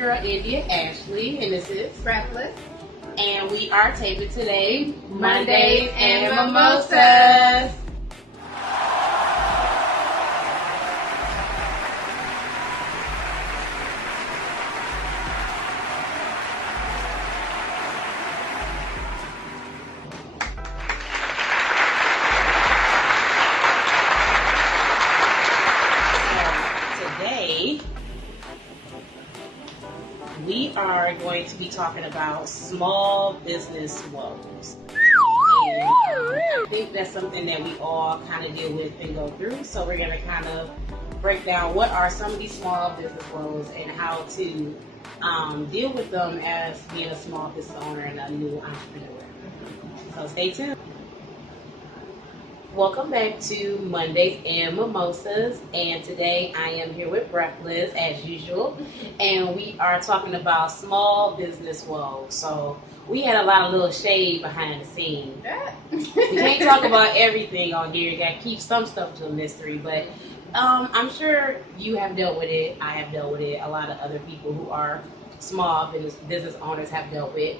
girl, India Ashley, and this is Breathless. And we are taping today, Mondays and Mimosas. We are going to be talking about small business woes. And I think that's something that we all kind of deal with and go through. So we're going to kind of break down what are some of these small business woes and how to deal with them as being a small business owner and a new entrepreneur. So stay tuned. Welcome back to Mondays and Mimosas, and today I am here with Breathless as usual, and we are talking about small business woes. So we had a lot of little shade behind the scenes. We can't talk about everything on here. You got to keep some stuff to a mystery, but I'm sure you have dealt with it. I have dealt with it. A lot of other people who are small business owners have dealt with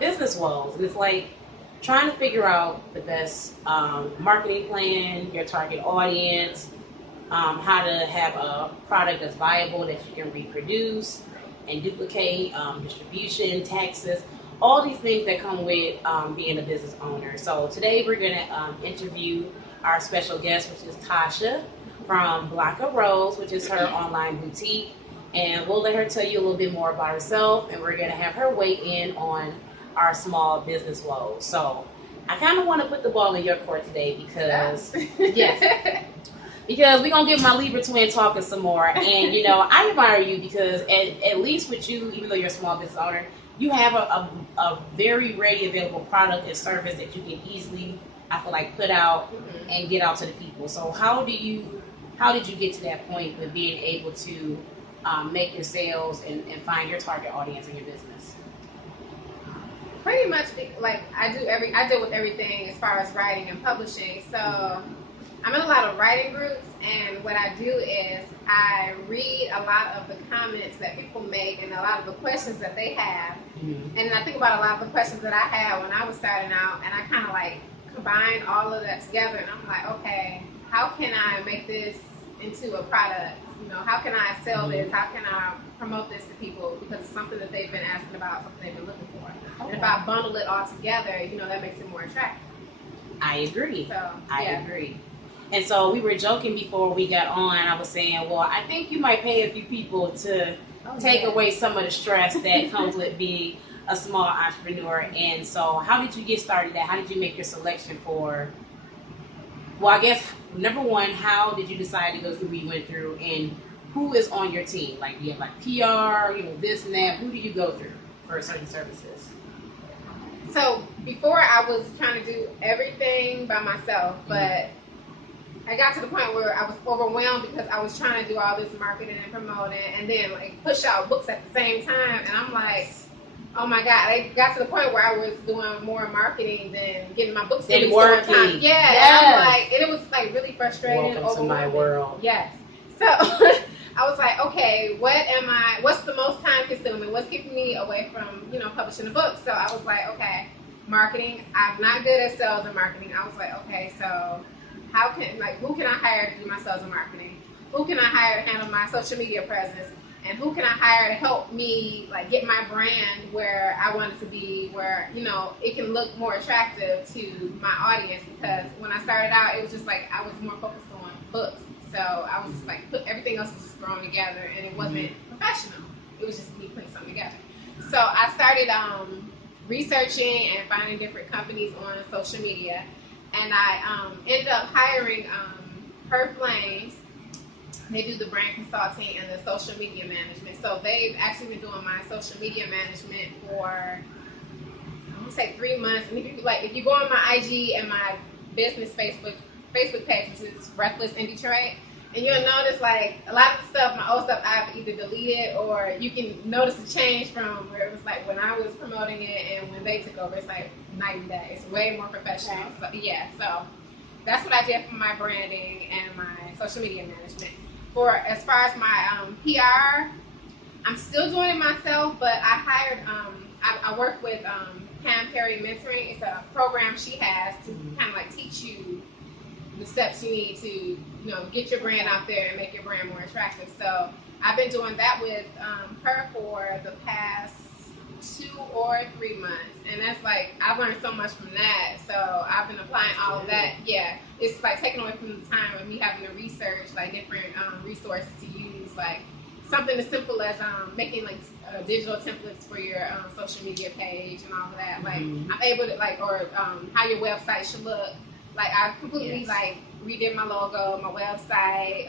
business woes. And it's like trying to figure out the best marketing plan, your target audience, how to have a product that's viable that you can reproduce and duplicate, distribution, taxes, all these things that come with being a business owner. So today we're going to interview our special guest, which is Tasha from Block of Rose, which is her online boutique. And we'll let her tell you a little bit more about herself, and we're going to have her weigh in on our small business woes. So I kind of want to put the ball in your court today because, because we're going to get my Libra twin talking some more. And, you know, I admire you because at least with you, even though you're a small business owner, you have a very ready available product and service that you can easily, I feel like, put out and get out to the people. So how did you get to that point with being able to make your sales and find your target audience in your business? Pretty much, like I deal with everything as far as writing and publishing. So I'm in a lot of writing groups, and what I do is I read a lot of the comments that people make and a lot of the questions that they have. And I think about a lot of the questions that I had when I was starting out, and I kind of like combine all of that together, and I'm like, okay, how can I make this into a product? You know, how can I sell this? How can I promote this to people? Because it's something that they've been asking about, something they've been looking for. Okay. And if I bundle it all together, you know, that makes it more attractive. I agree. So, I agree. And so we were joking before we got on. I was saying, well, I think you might pay a few people to take away some of the stress that comes with being a small entrepreneur. And so how did you get started? How did you make your selection for, well, I guess, number one, how did you decide to go through what you went through, and who is on your team? Like, do you have like PR, you know, this and that? Who do you go through for certain services? So before I was trying to do everything by myself, but I got to the point where I was overwhelmed because I was trying to do all this marketing and promoting and then like push out books at the same time. And I'm like, oh my God, I got to the point where I was doing more marketing than getting my books than working. Yeah. Yes. And I'm like, and it was like really frustrating. Welcome to my world. Yes. So I was like, okay, what's the most time consuming? What's keeping me away from, you know, publishing a book? So I was like, okay, marketing. I'm not good at sales and marketing. I was like, okay, so who can I hire to do my sales and marketing? Who can I hire to handle my social media presence? And who can I hire to help me like get my brand where I want it to be, where, you know, it can look more attractive to my audience? Because when I started out, it was just like I was more focused on books. So I was just like, everything else was just thrown together, and it wasn't professional. It was just me putting something together. So I started researching and finding different companies on social media, and I ended up hiring Her Flames. They do the brand consulting and the social media management. So they've actually been doing my social media management for, I want to say 3 months. And if you go on my IG and my business Facebook page, which is Breathless in Detroit, and you'll notice like a lot of the stuff, my old stuff, I've either deleted, or you can notice the change from where it was like when I was promoting it and when they took over. It's like night and day. It's way more professional. So, so that's what I did for my branding and my social media management. For as far as my PR, I'm still doing it myself, but I hired. I work with Pam Perry Mentoring. It's a program she has to kind of like teach you the steps you need to, get your brand out there and make your brand more attractive. So I've been doing that with her for the past 2 or 3 months, and that's like I've learned so much from that. So I've been applying all of that. Yeah, it's like taking away from the time of me having to research like different resources to use, like something as simple as making like digital templates for your social media page and all of that. Like I'm able to or how your website should look. Like I completely like redid my logo, my website,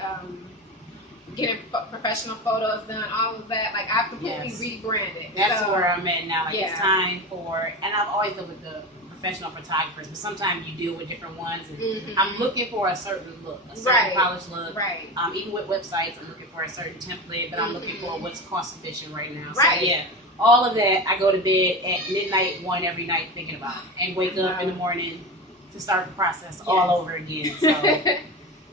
getting professional photos done, all of that. Like I've completely rebranded. That's where I'm at now. Like it's time for, and I've always done with the professional photographers, but sometimes you deal with different ones. And I'm looking for a certain look, a certain polished look. Right. Even with websites, I'm looking for a certain template, but I'm looking for what's cost efficient right now. Right. So yeah, all of that. I go to bed at midnight, 1 every night thinking about it, and wake up in the morning to start the process all over again. So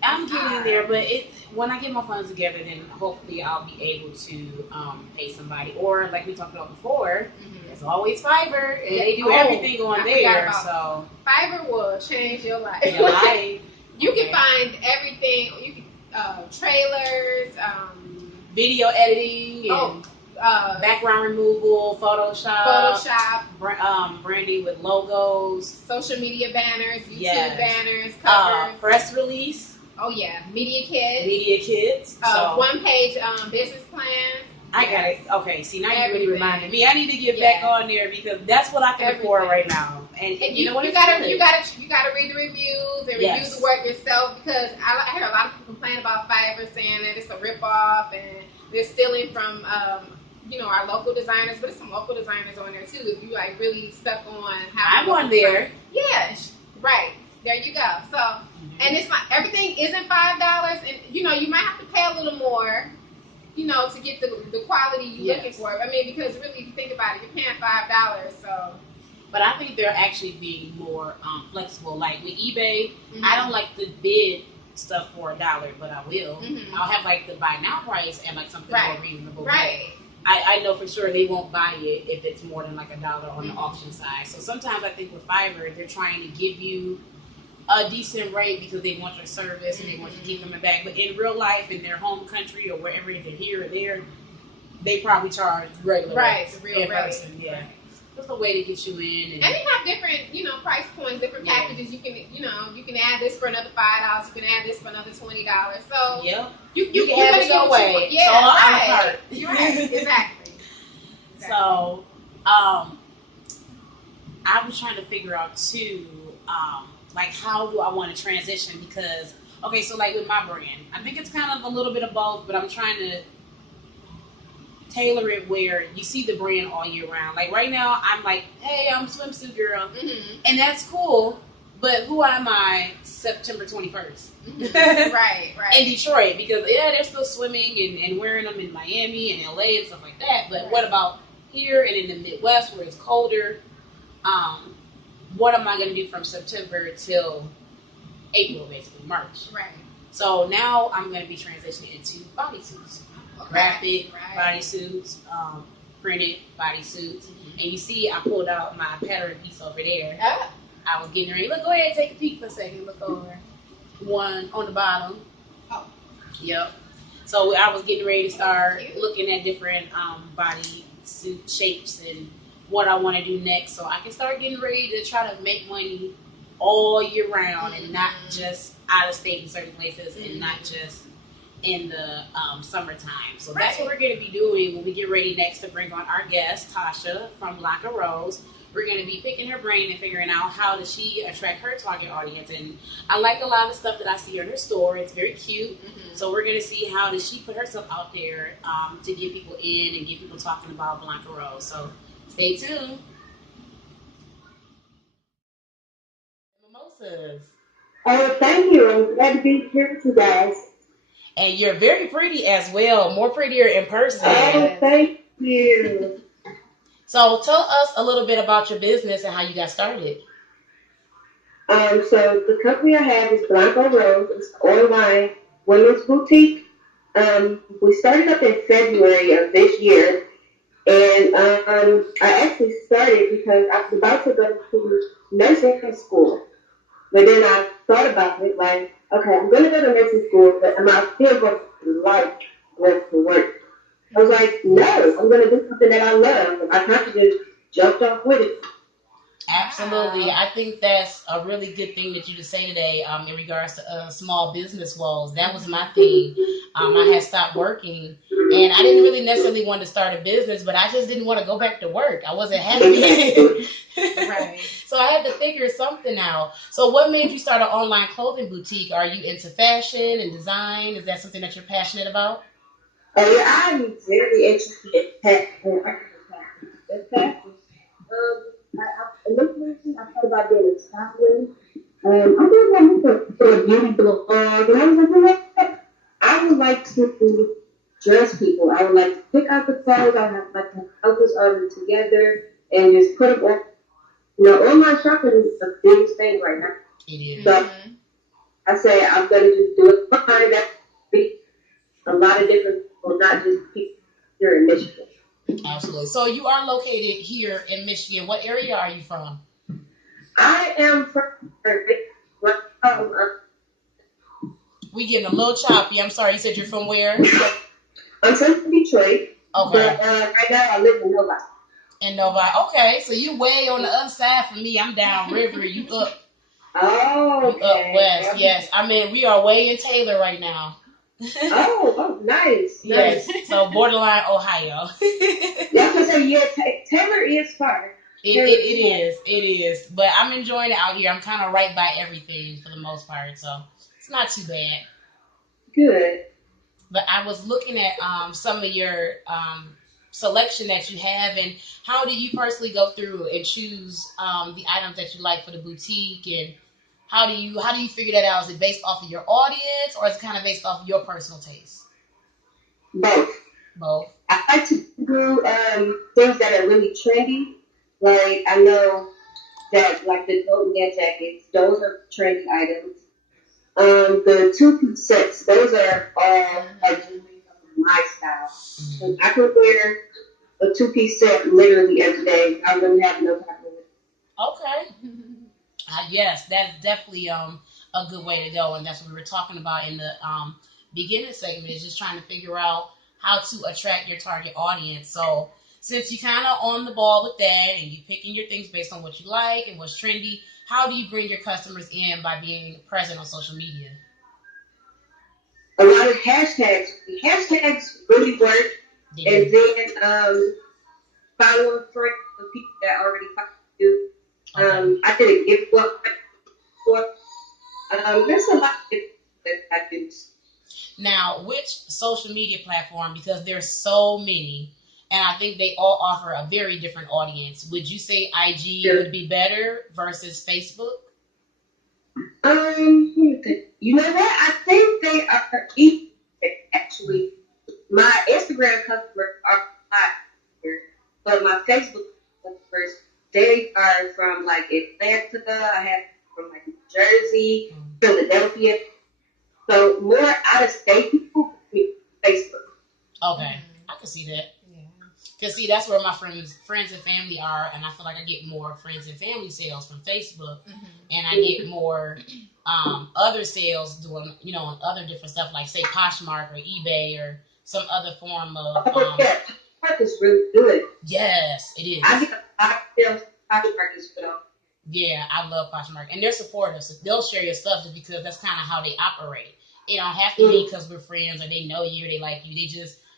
I'm getting there, but when I get my funds together, then hopefully I'll be able to pay somebody. Or like we talked about before, there's always Fiverr, and they do everything on there. So Fiverr will change your life. Your life. You can find everything. You can trailers, video editing, and background removal, Photoshop, branding with logos, social media banners, YouTube banners, covers, press release. Oh yeah, media kits. So, 1-page business plan. I got it. Okay, see now you really reminded me. I need to get back on there because that's what I can afford right now. And you know what? You gotta read the reviews and review the work yourself, because I hear a lot of people complain about Fiverr, saying that it's a ripoff and they're stealing from our local designers, but there's some local designers on there too. If you like really stuck on how I'm on there. Yeah, right. There you go. So, and it's not, everything isn't $5, and you might have to pay a little more, to get the quality you're looking for. I mean, because really, if you think about it, you're paying $5, so. But I think they're actually being more flexible. Like with eBay, I don't like to bid stuff for $1, but I will. I'll have like the buy now price and like something more reasonable. Right. I know for sure they won't buy it if it's more than like $1 on the auction side. So sometimes I think with Fiverr, they're trying to give you a decent rate because they want your service and they want you to keep them back. But in real life, in their home country or wherever, if they're here or there, they probably charge regular rates. The real rate. Yeah. That's a way to get you in. And they have different, price points, different packages. You can, you can add this for another $5. You can add this for another $20. So you can have it your way. Yeah, You're right. Exactly. So, I was trying to figure out too, like how do I want to transition? Because so like with my brand, I think it's kind of a little bit of both, but I'm trying to tailor it where you see the brand all year round. Like right now, I'm like, hey, I'm a swimsuit girl, and that's cool. But who am I September 21st? Right. In Detroit, because they're still swimming and wearing them in Miami and LA and stuff like that. But what about here and in the Midwest where it's colder? What am I going to do from September till April, basically March? Right. So now I'm going to be transitioning into bodysuits. Graphic bodysuits, printed bodysuits. And you see I pulled out my pattern piece over there. I was getting ready. Look, go ahead and take a peek for a second. Look over. One on the bottom. Oh. Yep. So I was getting ready to start looking at different bodysuit shapes and what I want to do next, so I can start getting ready to try to make money all year round and not just out of state in certain places and not just in the summertime. So that's what we're going to be doing when we get ready next to bring on our guest, Tasha from Blanca Rose. We're going to be picking her brain and figuring out how does she attract her target audience. And I like a lot of the stuff that I see in her store. It's very cute. So we're going to see how does she put herself out there to get people in and get people talking about Blanca Rose. So stay tuned. Mimosas. Oh, thank you. I'm glad to be here with you guys. And you're very pretty as well. More prettier in person. Oh, thank you. So tell us a little bit about your business and how you got started. So the company I have is Blanca Rose. It's an online women's boutique. We started up in February of this year, and I actually started because I was about to go to nursing school. But then I thought about it, like, okay, I'm going to go to nursing school, but am I still going to like work for work? I was like, no, I'm going to do something that I love. And I kind of just jumped off with it. Absolutely. Wow. I think that's a really good thing that you just say today in regards to small business woes. That was my thing. I had stopped working and I didn't really necessarily want to start a business, but I just didn't want to go back to work. I wasn't happy. Right. So I had to figure something out. So what made you start an online clothing boutique? Are you into fashion and design? Is that something that you're passionate about? Oh, yeah, I'm very interested in tech. Initially, I thought about doing a stylist. I think I'm looking for a beauty blog, and I was like, you know what? I would like to dress people. I would like to pick out the clothes. I would like to have outfits ordered together and just put them on. You know, online shopping is the biggest thing right now. It is. So Mm-hmm. I say I'm gonna just do it. That's a lot of different people, not just people here in Michigan. Absolutely. So you are located here in Michigan. What area are you from? I am from We getting a little choppy. I'm sorry. You said you're from where? I'm from Detroit, Okay. but right now I live in Novi. In Novi. Okay. So you way on the other side from me. I'm down river. Oh, You up okay. west. Yes. I mean, we are way in Taylor right now. Nice, Yes. nice. So borderline Ohio. Yeah, I can say yeah. Taylor is far. Taylor It is far. is. It is. But I'm enjoying it out here. I'm kind of right by everything for the most part. So it's not too bad. Good. But I was looking at some of your selection that you have, and how do you personally go through and choose the items that you like for the boutique, and how do you figure that out? Is it based off of your audience, or is it kind of based off of your personal taste? Both. Both. I like to do things that are really trendy. Like I know that like the goat man jackets, those are trendy items. The two-piece sets, those are all like Mm-hmm. jewelry of my style. Mhm. And I could wear a two-piece set literally every day. I wouldn't have no problem with it. Okay. Yes, that's definitely a good way to go, and that's what we were talking about in the beginning segment. Is just trying to figure out how to attract your target audience. So since you kind of on the ball with that, and you picking your things based on what you like and what's trendy, how do you bring your customers in by being present on social media? A lot of hashtags. Hashtags really work. They And do. then following friends of people that already follow you. Okay. I did a gift book for. There's a lot of different that I do. Now, which social media platform? Because there's so many, and I think they all offer a very different audience. Would you say IG Sure. would be better versus Facebook? Let me think. You know what? I think they are equal, actually. My Instagram customers are a lot here, but my Facebook customers, they are from like Atlanta. I have from like New Jersey, Mm. Philadelphia. So more out of state people use Facebook. Okay, Mm-hmm. I can see that. Yeah. Cause see, that's where my friends and family are, and I feel like I get more friends and family sales from Facebook, Mm-hmm. and I get more other sales doing, on other different stuff like say Poshmark or eBay or some other form of Oh yeah, Poshmark is really good. yes, it I is. get a lot of sales. Poshmark is good. Yeah, I love Poshmark, and they're supportive. So they'll share your stuff just because that's kind of how they operate. It don't have to be Mm, because we're friends or they know you, or they like you.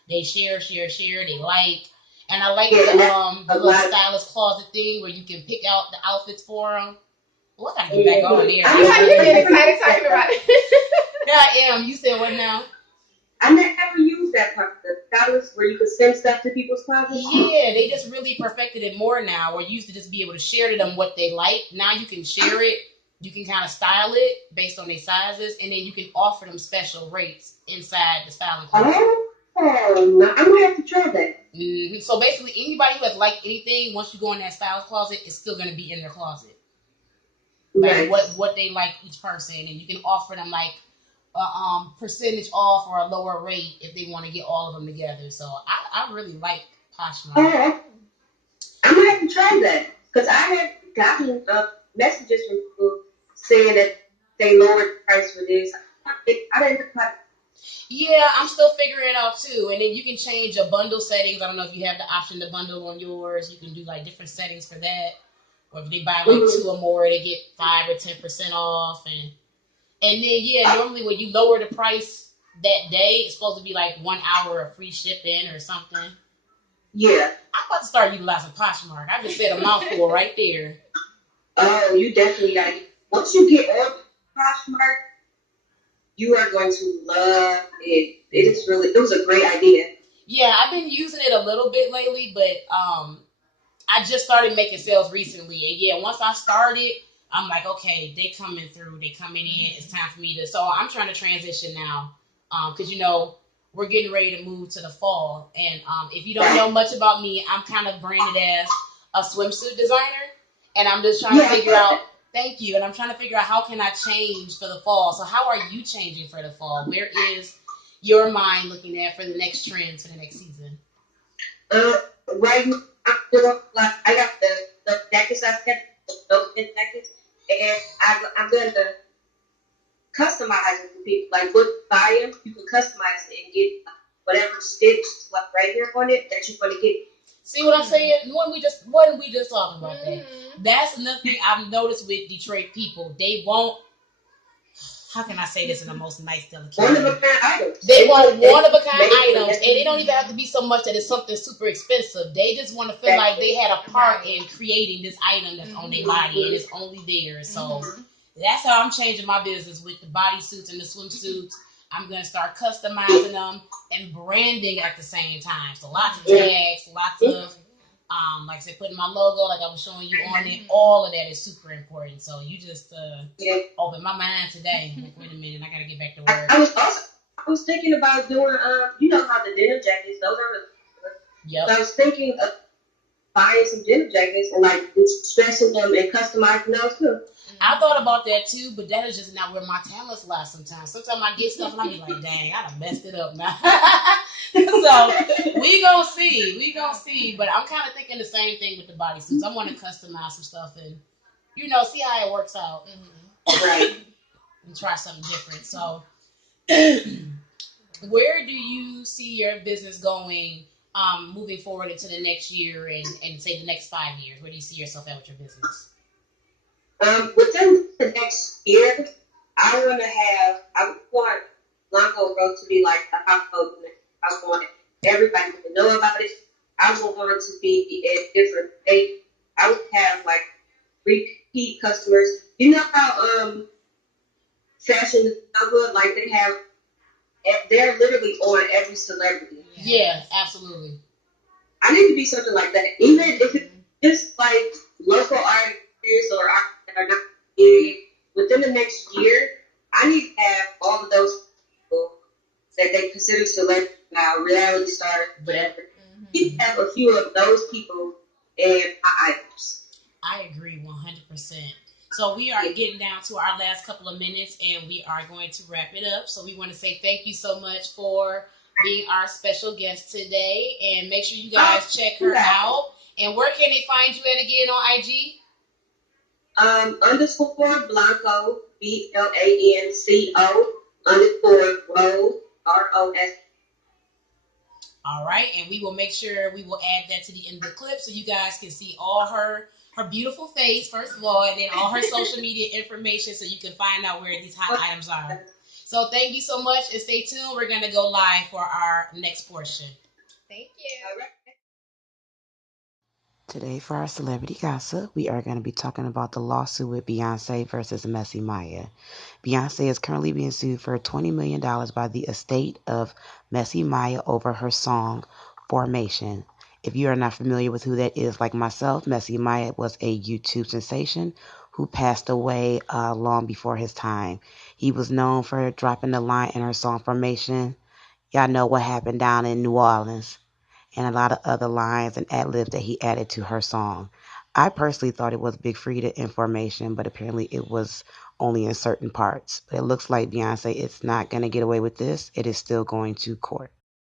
They share, share, share. They like, and I like yeah, and that's the a little lot of. stylist closet thing where you can pick out the outfits for them. Well, I gotta get back on Mm, there. I I That's know one you're thing. getting never excited used that talking though. about it. Yeah, I am. You said what now? I never used that part. The stylist where you could send stuff to people's closets. Yeah, they just really perfected it more now. Where you used to just be able to share to them what they like. Now you can share it. You can kind of style it based on their sizes, and then you can offer them special rates inside the styling closet. No, I'm gonna have to try that. So basically, anybody who has liked anything, once you go in that styles closet, it's still going to be in their closet. Like what Nice. what they like each person, and you can offer them like percentage off or a lower rate if they want to get all of them together. So I really like Poshmark. Oh, I might have to try that because I had gotten messages from people saying that they lowered the price for this. I didn't know. Yeah, I'm still figuring it out too. And then you can change your bundle settings. I don't know if you have the option to bundle on yours. You can do like different settings for that. Or if they buy like two or more, they get 5 or 10% off. And then yeah, normally when you lower the price that day, it's supposed to be like 1 hour of free shipping or something. Yeah. I'm about to start utilizing Poshmark. I just said a mouthful right there. Oh, you definitely got it. Once you get on Poshmark, you are going to love it. It was a great idea. Yeah, I've been using it a little bit lately, but I just started making sales recently, and yeah, once I started, I'm like, okay, they coming through, they coming in. It's time for me to. So I'm trying to transition now, because we're getting ready to move to the fall, and if you don't know much about me, I'm kind of branded as a swimsuit designer, and I'm just trying to figure out. Thank you, and I'm trying to figure out how can I change for the fall. So how are you changing for the fall? Where is your mind looking at for the next trends for the next season? Uh, right now, I'm doing like I got the jackets I said, those fit jackets, and I'm going to customize it for people. Like, what buy them, you can customize it and get whatever stitch like right here on it that you're going to get. See what I'm saying? What we just talking about that? That's another thing I've noticed with Detroit people. They won't. How can I say this in the most nice, delicate One of way? a kind items. They want one of a kind items, and they don't even have to be so much that it's something super expensive. They just want to feel like they had a part in creating this item that's on their body and it's only theirs. So that's how I'm changing my business with the bodysuits and the swimsuits. I'm gonna start customizing them and branding at the same time. So lots of tags, lots of like I said, putting my logo, like I was showing you on it. All of that is super important. So you just opened my mind today. Like, wait a minute, I gotta get back to work. I was thinking about doing you know how the denim jackets, those are really good. Yep. So I was thinking of buying some denim jackets and like stressing them and customizing those too. I thought about that too, but that is just not where my talents lie sometimes. Sometimes I get stuff and I be like, dang, I done messed it up now. So we gonna see. We gonna see. But I'm kind of thinking the same thing with the bodysuits. I want to customize some stuff and, see how it works out. Right. And try something different. So where do you see your business going moving forward into the next year and say the next 5 years? Where do you see yourself at with your business? Within the next year, I want Blanco Road to be like a household name. I want everybody to know about it. I would want it to be at different states. I would have like repeat customers. You know how Fashion Nova, like they're literally on every celebrity. Yeah, absolutely. I need to be something like that. Even if it's just like local artists or artists that are not big, within the next year, I need to have all of those people that they consider celebrities now, reality stars, whatever. You have a few of those people and my items. I agree 100%. So we are getting down to our last couple of minutes and we are going to wrap it up. So we want to say thank you so much for being our special guest today. And make sure you guys check her out. And where can they find you at again on IG? Underscore Blanco, BLANCO, underscore Rose, ROS. All right, and we will make sure we will add that to the end of the clip so you guys can see all her beautiful face, first of all, and then all her social media information so you can find out where these hot items are. So thank you so much, and stay tuned. We're going to go live for our next portion. Thank you. Today, for our celebrity gossip, we are going to be talking about the lawsuit with Beyonce versus Messy Maya. Beyonce is currently being sued for $20 million by the estate of Messy Maya over her song Formation. If you are not familiar with who that is, like myself, Messy Maya was a YouTube sensation who passed away long before his time. He was known for dropping the line in her song Formation. Y'all know what happened down in New Orleans, and a lot of other lines and ad libs that he added to her song. I personally thought it was Big Frida information, but apparently it was only in certain parts. But it looks like Beyonce is not going to get away with this. It is still going to court.